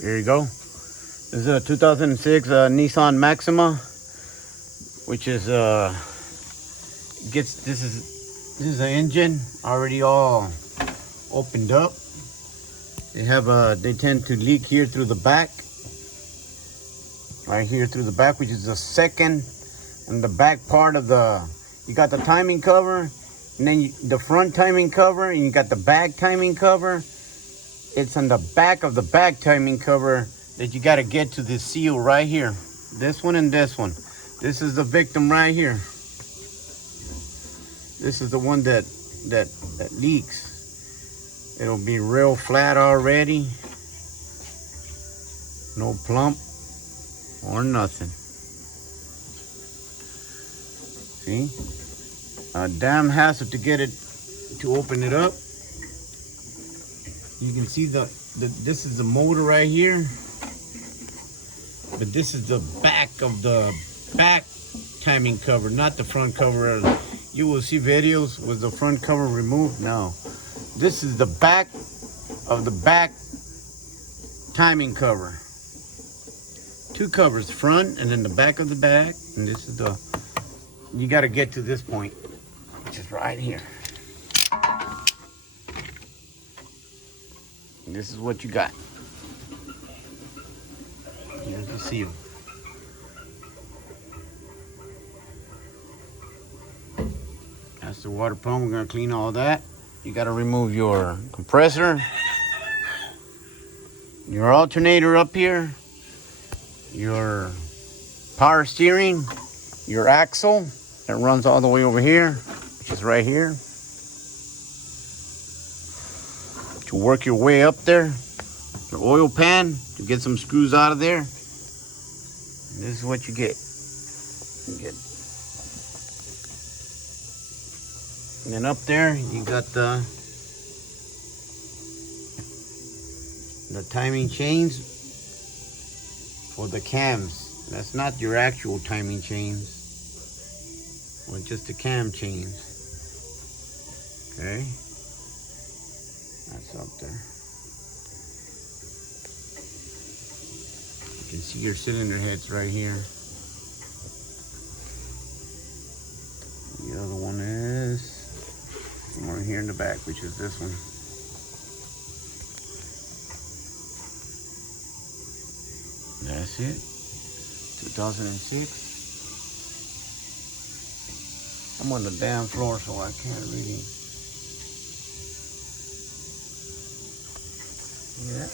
Here you go. This is a 2006 Nissan Maxima, which is this is the engine already all opened up. They tend to leak here through the back, right here through the back, which is the second and the back part of the. You got the timing cover, and then the front timing cover, and you got the back timing cover. It's on the back of the back timing cover that you got to get to this seal right here. This one and this one. This is the victim right here. This is the one that leaks. It'll be real flat already. No plump or nothing. See? A damn hassle to get it to open it up. You can see this is the motor right here, but this is the back of the back timing cover, not the front cover. You will see videos with the front cover removed. No, this is the back of the back timing cover. Two covers, front and then the back of the back, and this is the. You got to get to this point, which is right here. This is what you got. Here's the seal. That's the water pump. We're gonna clean all that. You gotta remove your compressor, your alternator up here, your power steering, your axle that runs all the way over here, which is right here. To work your way up there, your oil pan to get some screws out of there. And this is what you get. And then up there you got the timing chains for the cams. That's not your actual timing chains, or just the cam chains. Okay. That's up there. You can see your cylinder heads right here. The other one is somewhere here in the back, which is this one. That's it. 2006. I'm on the damn floor, so I can't really. Yeah.